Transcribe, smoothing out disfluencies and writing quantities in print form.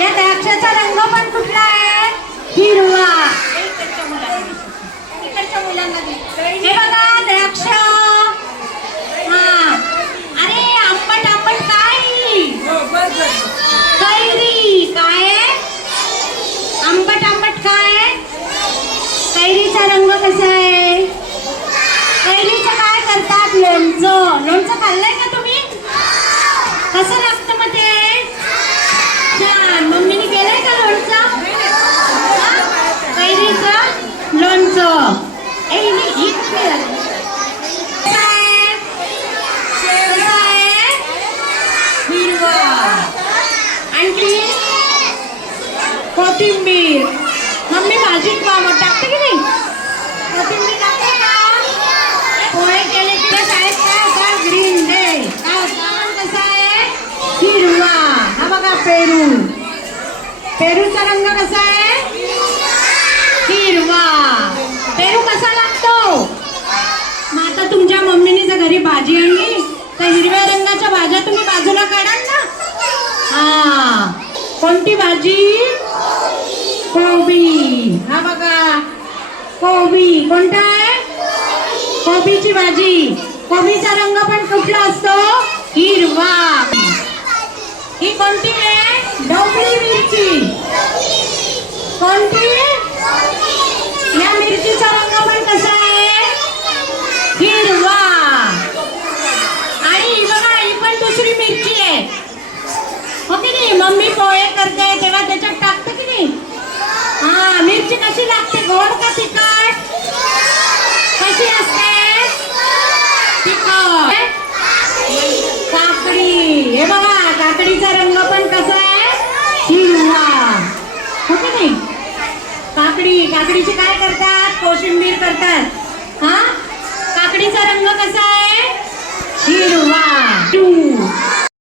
या द्राक्षाचा रंग पण कुठला आहे? हिरवा. इकडच्या मुलांना हे बघा द्राक्ष. हा अरे आंबट आंबट काय? कैरी. काय आंबट आंबट काय? कैरीचा रंग कसा आहे? कैरीचं काय करतात? लोणचं. लोणचं खाल्लंय का तुम्ही? कसं लागतं मग ते? छान. मम्मीने केलंय का लोणचं? कैरीचं लोणचं. ही कुठली झाली? हिरवा. आणखी कोथिंबीर. मम्मी भाजीत टाकते की नाही? कोथिंबीर टाकते का? पोहे केले की शाळेत काय होता? Green day. काय होता? कसा आहे? हिरवा. हा बघा पेरू. पेरूचा रंग कसा आहे? हिरवा. पेरू कसा लागतो? मग आता तुमच्या मम्मीने जर घरी भाजी आणली तर हिरव्या रंगाच्या भाज्या तुम्ही बाजूला काढाल ना? हा कोणती भाजी? कोबी. हा बघा कोबी. कोणता आहे? कोबीची भाजी. कोबीचा रंग पण कुठला असतो? हिरवा. ही कोणती आहे? ढोबळी मिरची. कोणती? या मिरचीचा रंग पण कसा आहे? हिरवा. आणि ही बघा ही पण दुसरी मिरची आहे. हो की नाही? मम्मी पोहे करते तेव्हा त्याच्यात टाकते की नाही? हा मिरची कशी लागते? गोड का तिखट? कशी असते? तिखट. काकडी. हे बघा काकडीचा रंग पण कसा आहे? हिरवा. हो की नाही? काकडीची काय करतात? कोशिंबीर करतात. हा